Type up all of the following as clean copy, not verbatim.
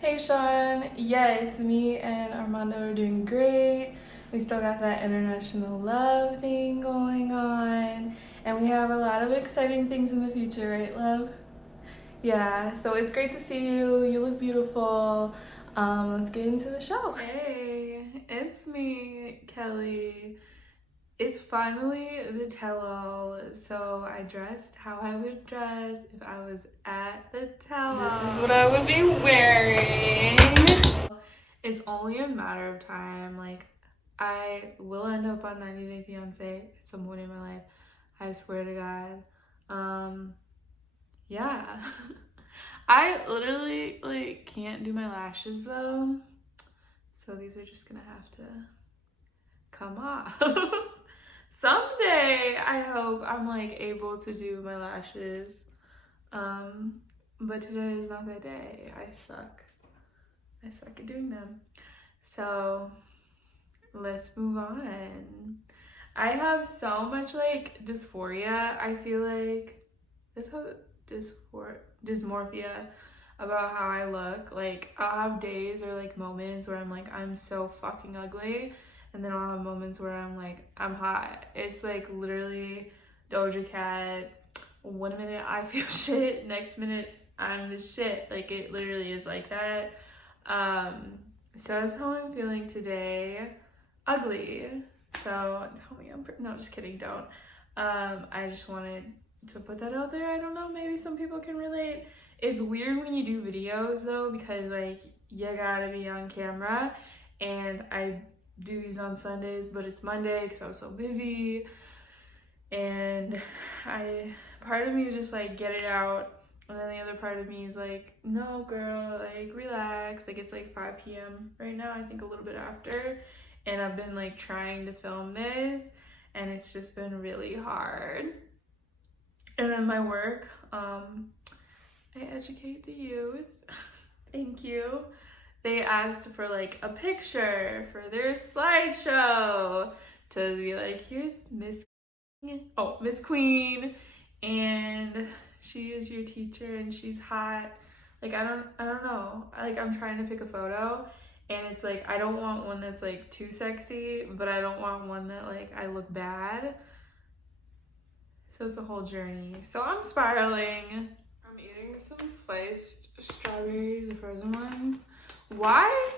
Hey Sean, yes, me and Armando are doing great. We still got that international love thing going on, and we have a lot of exciting things in the future, right, love? Yeah, so it's great to see you. You look beautiful. Let's get into the show. Hey, it's me, Kelly. It's finally the tell-all, so I dressed how I would dress if I was at the tell-all. This is what I would be wearing. It's only a matter of time. Like, I will end up on 90 Day Fiance at some point in my life. I swear to God. Yeah. I literally, like, can't do my lashes, though. So these are just gonna have to come off. Someday, I hope I'm, like, able to do my lashes. But today is not that day. I suck at doing them. So let's move on. I have so much like dysphoria. I feel like dysmorphia about how I look. Like I'll have days or like moments where I'm like I'm so fucking ugly, and then I'll have moments where I'm like I'm hot. It's like literally Doja Cat. One minute I feel shit, next minute I'm the shit. Like it literally is like that. So that's how I'm feeling today. Ugly. So tell me no, just kidding, don't. I just wanted to put that out there. I don't know, maybe some people can relate. It's weird when you do videos though, because like you gotta be on camera, and I do these on Sundays, but it's Monday because I was so busy, and part of me is just like get it out, and then the other part of me is like, no girl, like relax. Like it's like 5 p.m. right now, I think a little bit after, and I've been like trying to film this, and it's just been really hard. And then my work, I educate the youth. Thank you. They asked for like a picture for their slideshow to be like, here's Miss Queen, and she is your teacher and she's hot. Like I don't know. Like I'm trying to pick a photo, and it's like I don't want one that's like too sexy, but I don't want one that like I look bad. So it's a whole journey. So I'm spiraling. I'm eating some sliced strawberries, the frozen ones. Why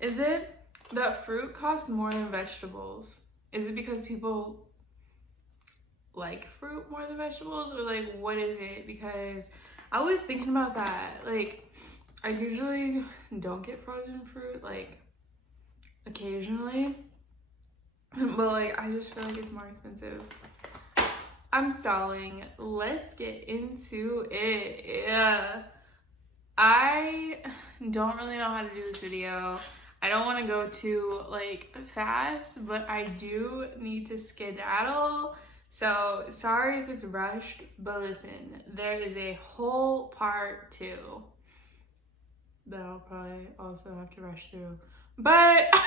is it that fruit costs more than vegetables? Is it because people like fruit more than vegetables, or like what is it? Because I was thinking about that. Like I usually don't get frozen fruit, like occasionally, but like I just feel like it's more expensive. I'm stalling. Let's get into it. Yeah. I don't really know how to do this video. I don't want to go too like fast, but I do need to skedaddle. So sorry if it's rushed, but listen, there is a whole part 2 that I'll probably also have to rush through. But I'm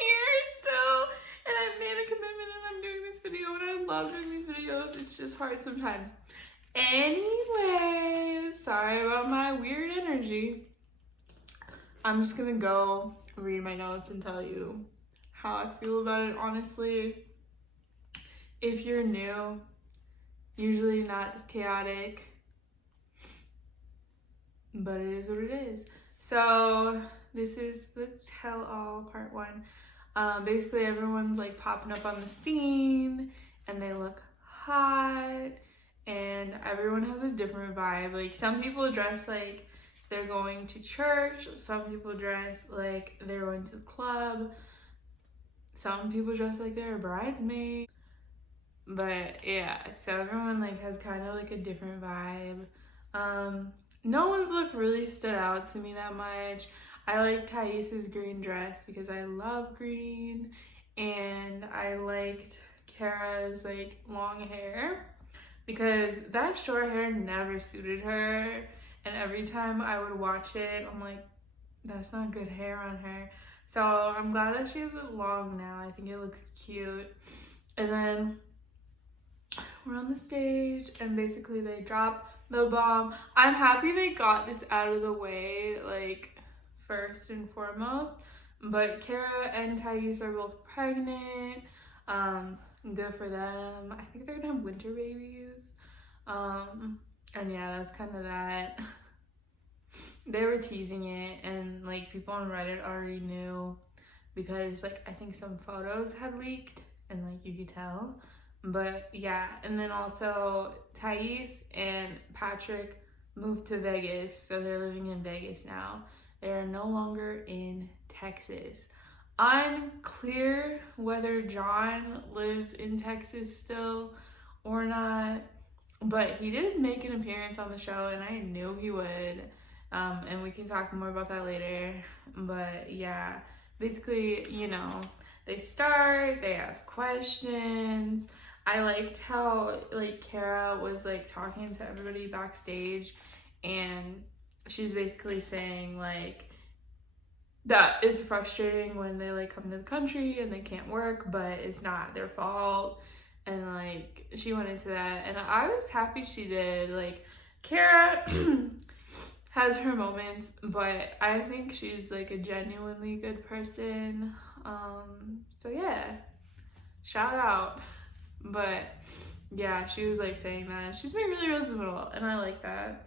here still, and I've made a commitment, and I'm doing this video, and I love doing these videos. It's just hard sometimes. Anyway, sorry about my weird energy. I'm just gonna go read my notes and tell you how I feel about it, honestly. If you're new, usually not as chaotic, but it is what it is. So this is the tell-all part 1. Basically everyone's like popping up on the scene, and they look hot, and everyone has a different vibe. Like some people dress like they're going to church, some people dress like they're going to the club, some people dress like they're a bridesmaid. But yeah, so everyone like has kind of like a different vibe. No one's look really stood out to me that much. I like Thais's green dress because I love green, and I liked Kara's like long hair because that short hair never suited her, and every time I would watch it, I'm like, that's not good hair on her. So I'm glad that she has it long now. I think it looks cute. And then we're on the stage, and basically they drop the bomb. I'm happy they got this out of the way. Like first and foremost. But Kara and Thais are both pregnant. Good for them. I think they're gonna have winter babies. And yeah, that's kind of that. They were teasing it, and like people on Reddit already knew because like I think some photos had leaked and like you could tell. But yeah, and then also Thais and Patrick moved to Vegas, so they're living in Vegas now. They are no longer in Texas. Unclear whether John lives in Texas still or not, but he did make an appearance on the show, and I knew he would. And we can talk more about that later. But yeah, basically, you know, they start, they ask questions. I liked how like Kara was like talking to everybody backstage, and she's basically saying like that it's frustrating when they like come to the country and they can't work, but it's not their fault. And like she went into that, and I was happy she did. Like Kara has her moments, but I think she's like a genuinely good person. So yeah, shout out. But yeah, she was like saying that she's being really reasonable, and I like that.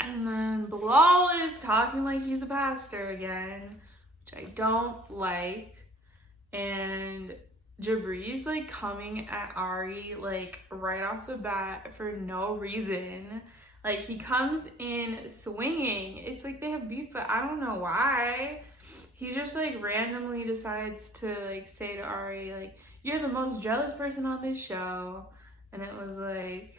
And then Bilal is talking like he's a pastor again, which I don't like. And Jabri's like coming at Ari like right off the bat for no reason. Like he comes in swinging. It's like they have beef, but I don't know why. He just like randomly decides to like say to Ari like, "You're the most jealous person on this show." And it was like,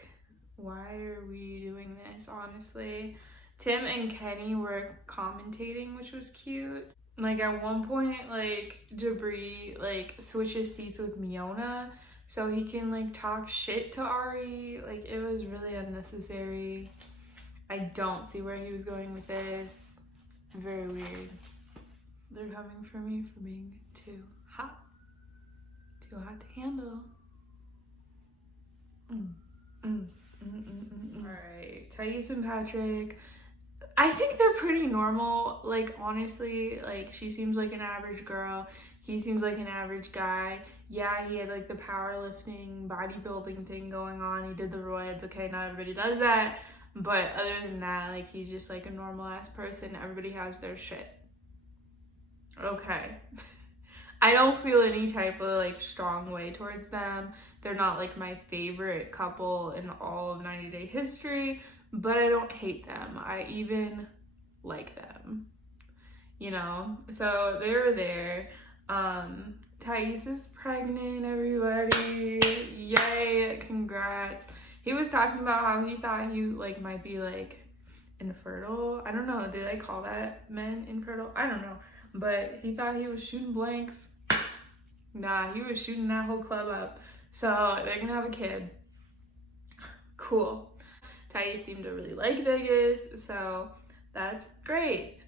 why are we doing this, honestly? Tim and Kenny were commentating, which was cute. Like at one point, like Jabri like switches seats with Miona so he can like talk shit to Ari. Like it was really unnecessary. I don't see where he was going with this. Very weird. They're coming for me for being too hot. Too hot to handle. Alright, Thais and Patrick, I think they're pretty normal. Like honestly, like she seems like an average girl, he seems like an average guy. Yeah, he had like the powerlifting bodybuilding thing going on, he did the roids. Okay, not everybody does that, but other than that, like he's just like a normal ass person. Everybody has their shit. Okay. I don't feel any type of like strong way towards them. They're not like my favorite couple in all of 90 Day history, but I don't hate them. I even like them, you know? So they were there. Thais is pregnant, everybody. Yay, congrats. He was talking about how he thought he like might be like infertile. I don't know, do they call that men infertile? I don't know. But he thought he was shooting blanks. Nah, he was shooting that whole club up. So they're gonna have a kid. Cool. Thais seemed to really like Vegas, so that's great.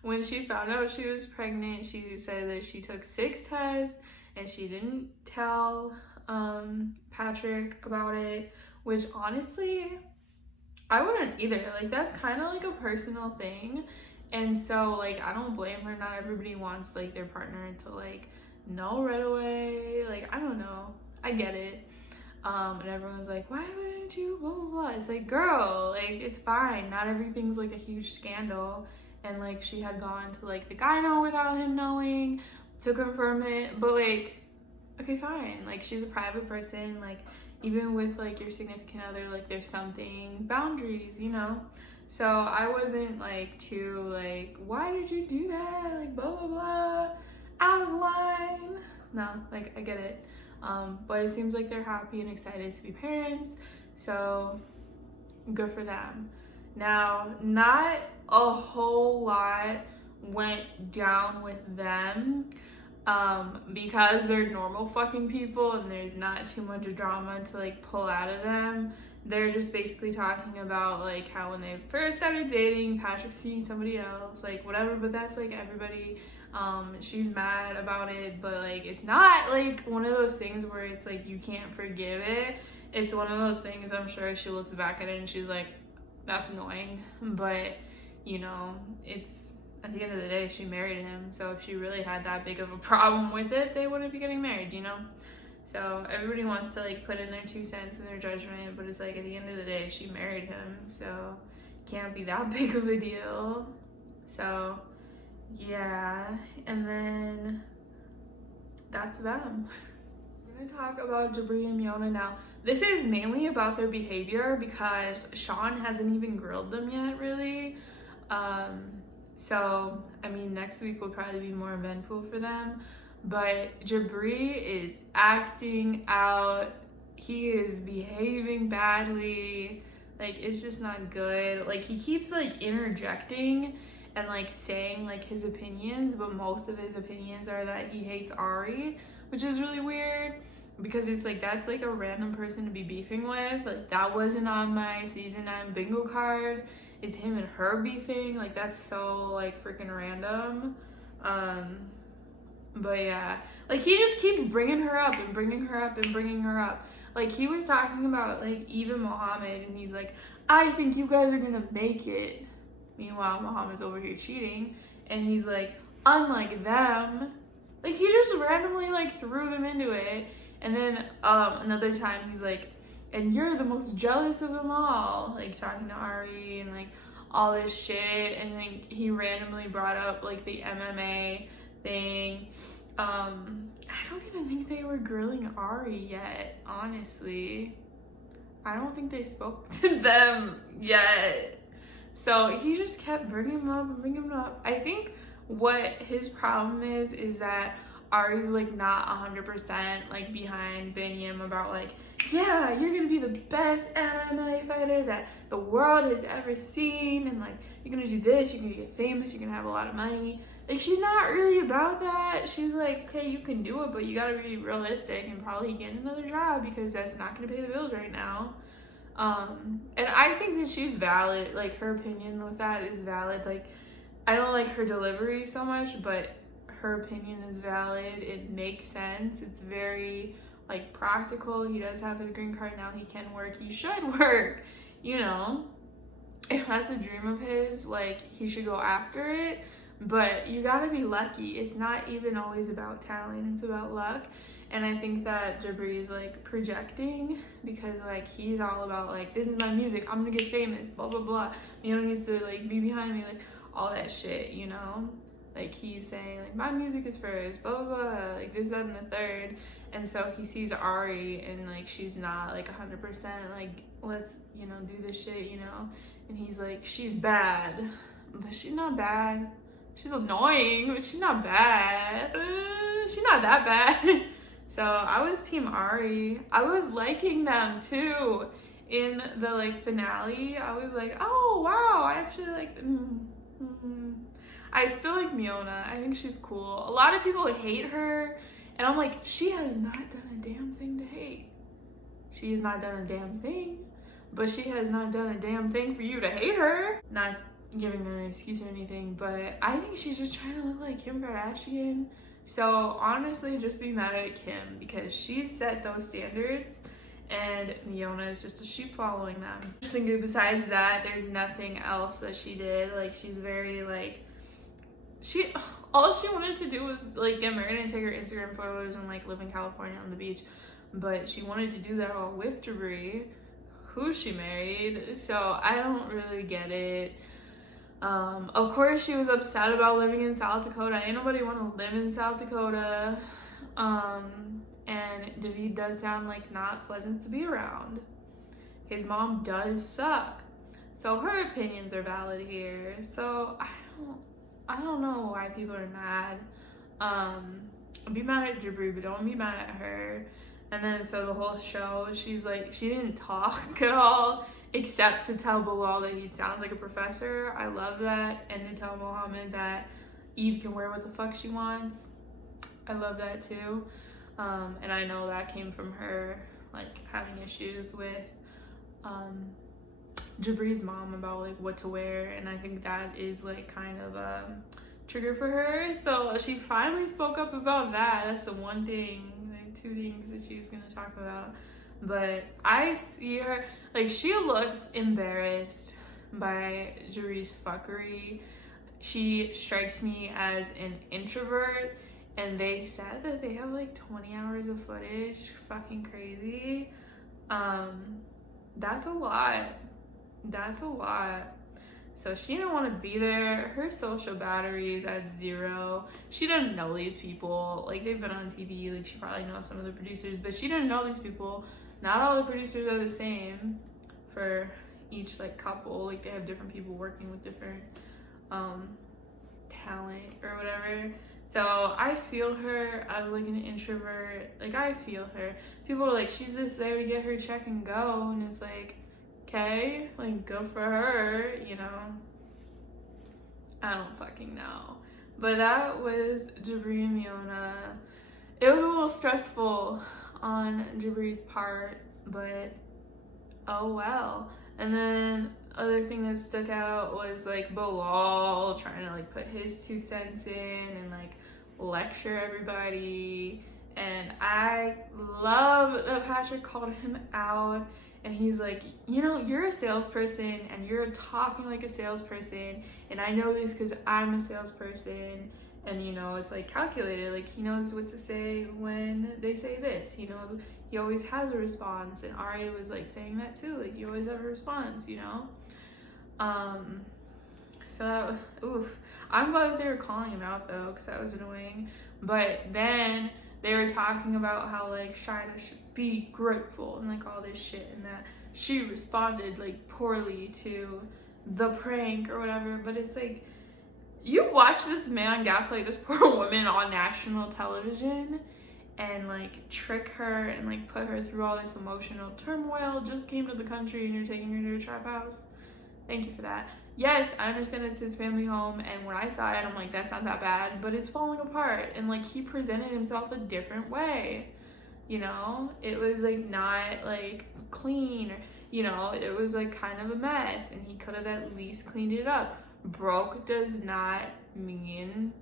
When she found out she was pregnant, she said that she took 6 tests and she didn't tell Patrick about it, which honestly, I wouldn't either. Like that's kind of like a personal thing. And so like I don't blame her. Not everybody wants like their partner to like know right away. Like I don't know, I get it. And everyone's like, why wouldn't you blah blah blah. It's like, girl, like it's fine, not everything's like a huge scandal. And like she had gone to like the gyno without him knowing to confirm it, but like okay, fine, like she's a private person. Like even with like your significant other, like there's something, boundaries, you know. So I wasn't like too like, why did you do that? Like blah blah blah, out of line. No, like I get it. But it seems like they're happy and excited to be parents. So good for them. Now, not a whole lot went down with them because they're normal fucking people and there's not too much drama to like pull out of them. They're just basically talking about like how when they first started dating, Patrick's seeing somebody else, like whatever, but that's like everybody. She's mad about it, but like it's not like one of those things where it's like you can't forgive it. It's one of those things I'm sure she looks back at it and she's like, that's annoying. But you know, it's, at the end of the day, she married him. So if she really had that big of a problem with it, they wouldn't be getting married, you know? So everybody wants to like put in their 2 cents and their judgment, but it's like at the end of the day, she married him. So can't be that big of a deal. So yeah, and then that's them. We're gonna talk about Jabri and Miona now. This is mainly about their behavior because Sean hasn't even grilled them yet, really. So, I mean, next week will probably be more eventful for them. But Jabri is acting out. He is behaving badly. Like, it's just not good. Like, he keeps, like, interjecting and, like, saying, like, his opinions. But most of his opinions are that he hates Ari, which is really weird. Because it's, like, that's, like, a random person to be beefing with. Like, that wasn't on my season 9 bingo card. It's him and her beefing. Like, that's so, like, freaking random. But yeah, like, he just keeps bringing her up and bringing her up and bringing her up. Like, he was talking about, like, Eva Mohammed, and he's like, I think you guys are gonna make it. Meanwhile, Mohammed's over here cheating, and he's like, unlike them. Like, he just randomly, like, threw them into it. And then another time he's like, and you're the most jealous of them all. Like, talking to Ari and, like, all this shit. And then he randomly brought up, like, the MMA thing. I don't even think they were grilling Ari yet, honestly. I don't think they spoke to them yet. So he just kept bringing them up and bringing them up. I think what his problem is that Ari's, like, not 100% like behind Benyam about, like, yeah, you're gonna be the best MMA fighter that the world has ever seen, and, like, you're gonna do this, you're gonna get famous, you're gonna have a lot of money. Like, she's not really about that. She's like, okay, you can do it, but you gotta be realistic and probably get another job because that's not gonna pay the bills right now. And I think that she's valid. Like, her opinion with that is valid. Like, I don't like her delivery so much, but her opinion is valid. It makes sense. It's very, like, practical. He does have his green card now. He can work. He should work, you know? If that's a dream of his, like, he should go after it. But you gotta be lucky. It's not even always about talent. It's about luck. And I think that Jabri is, like, projecting because, like, he's all about, like, this is my music. I'm gonna get famous, blah, blah, blah. You don't need to, like, be behind me, like, all that shit, you know? Like, he's saying, like, my music is first, blah, blah, blah, like, this, that, and the third. And so he sees Ari and, like, she's not, like, 100%, like, let's, you know, do this shit, you know? And he's like, she's bad. But she's not bad. She's annoying, but she's not bad. She's not that bad. So I was team Ari. I was liking them too. In the, like, finale, I was like, oh wow, I actually like them. I still like Miona. I think she's cool. A lot of people hate her, and I'm like, she has not done a damn thing to hate. She has not done a damn thing, but she has not done a damn thing for you to hate her. Not giving her an excuse or anything, but I think she's just trying to look like Kim Kardashian. So honestly, just be mad at Kim because she set those standards and Miona is just a sheep following them. Just thinking besides that, there's nothing else that she did. Like, she's very, like, all she wanted to do was, like, get married and take her Instagram photos and, like, live in California on the beach. But she wanted to do that all with Jabri, who she married. So I don't really get it. Of course she was upset about living in South Dakota. Ain't nobody want to live in South Dakota. And David does sound like not pleasant to be around. His mom does suck. So her opinions are valid here. So I don't know why people are mad. Be mad at Jabri, but don't be mad at her. And then so the whole show, she's like, she didn't talk at all. Except to tell Bilal that he sounds like a professor. I love that. And to tell Mohammed that Eve can wear what the fuck she wants. I love that too. And I know that came from her, like, having issues with Jabri's mom about, like, what to wear. And I think that is, like, kind of a trigger for her. So she finally spoke up about that. That's the one thing, like, 2 things that she was going to talk about. But I see her, like, she looks embarrassed by Jabari's fuckery. She strikes me as an introvert, and they said that they have like 20 hours of footage. Fucking crazy. That's a lot. That's a lot. So she didn't want to be there. Her social battery is at 0. She didn't know these people. Like, they've been on TV. Like, she probably knows some of the producers, but she didn't know these people. Not all the producers are the same for each, like, couple. Like, they have different people working with different talent or whatever. So I feel her as, like, an introvert. Like, I feel her. People are like, she's just there to get her check and go. And it's like, okay, like, good for her, you know. I don't fucking know. But that was Jabari and Miona. It was a little stressful on Jabari's part, but oh well. And then other thing that stuck out was like Bilal trying to like put his 2 cents in and like lecture everybody. And I love that Patrick called him out. And he's like, you know, you're a salesperson and you're talking like a salesperson. And I know this because I'm a salesperson. And, you know, it's like calculated. Like, he knows what to say when they say this. He knows, he always has a response. And Arya was like saying that too. Like, you always have a response, you know? So that was, oof. I'm glad they were calling him out though, because that was annoying. But then they were talking about how like Shida should be grateful and like all this shit, and that she responded like poorly to the prank or whatever. But it's like, you watch this man gaslight this poor woman on national television and like trick her and like put her through all this emotional turmoil, just came to the country and you're taking her to a trap house. Thank you for that. Yes, I understand it's his family home, and when I saw it, I'm like, that's not that bad, but it's falling apart, and like he presented himself a different way, you know? It was like not like clean, or, you know, it was like kind of a mess, and he could have at least cleaned it up. Broke does not mean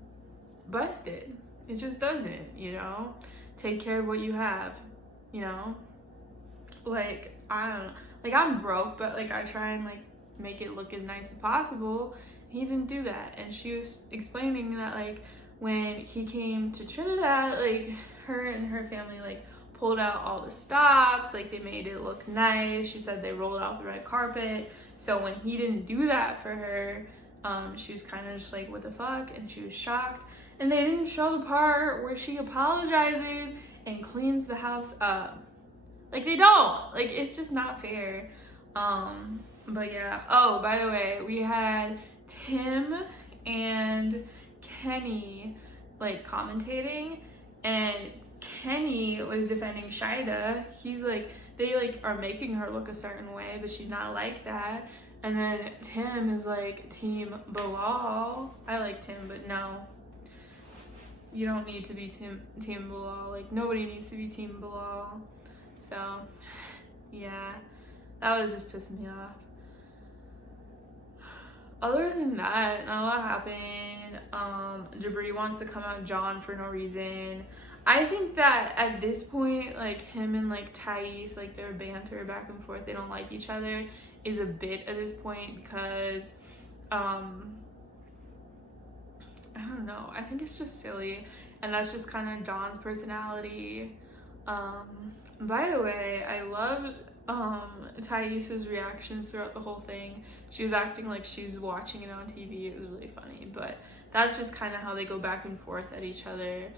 busted. It just doesn't, you know? Take care of what you have, you know? Like, I don't know. Like, I'm broke, but like I try and like make it look as nice as possible. He didn't do that. And she was explaining that like when he came to Trinidad, like her and her family like pulled out all the stops, like they made it look nice. She said they rolled out the red carpet. So when he didn't do that for her, she was kind of just like, what the fuck? And she was shocked. And they didn't show the part where she apologizes and cleans the house up. Like, they don't. Like, it's just not fair. But yeah. Oh, by the way, we had Tim and Kenny like commentating, and Kenny was defending Shida. He's like, they like are making her look a certain way, but she's not like that. And then Tim is like Team Bilal. I like Tim, but no. You don't need to be Team Bilal. Like, nobody needs to be Team Bilal. So, yeah. That was just pissing me off. Other than that, not a lot happened. Jabari wants to come out John for no reason. I think that at this point, like, him and like Thais, like their banter back and forth, they don't like each other, is a bit at this point because I don't know, I think it's just silly, and that's just kind of John's personality. By the way, I loved Thais's reactions throughout the whole thing. She was acting like she was watching it on TV. It was really funny, but that's just kind of how they go back and forth at each other.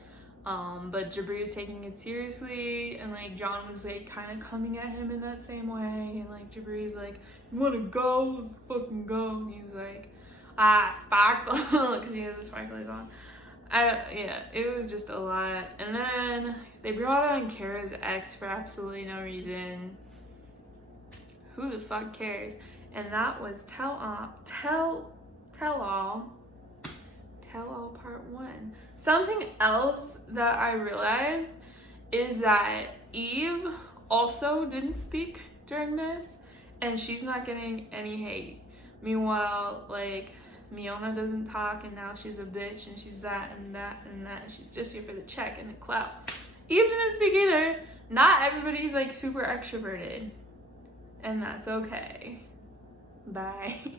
But Jabari was taking it seriously, and like John was like kind of coming at him in that same way, and like Jabari's like, you wanna go? Let's fucking go. And he was like, sparkle, because he has the sparklers on. Yeah, it was just a lot. And then they brought on Kara's ex for absolutely no reason. Who the fuck cares? And that was Tell All Part 1. Something else that I realized is that Eve also didn't speak during this, and she's not getting any hate. Meanwhile, like, Miona doesn't talk, and now she's a bitch, and she's that and that and that, and she's just here for the check and the clout. Eve didn't speak either. Not everybody's like super extroverted, and that's okay. Bye.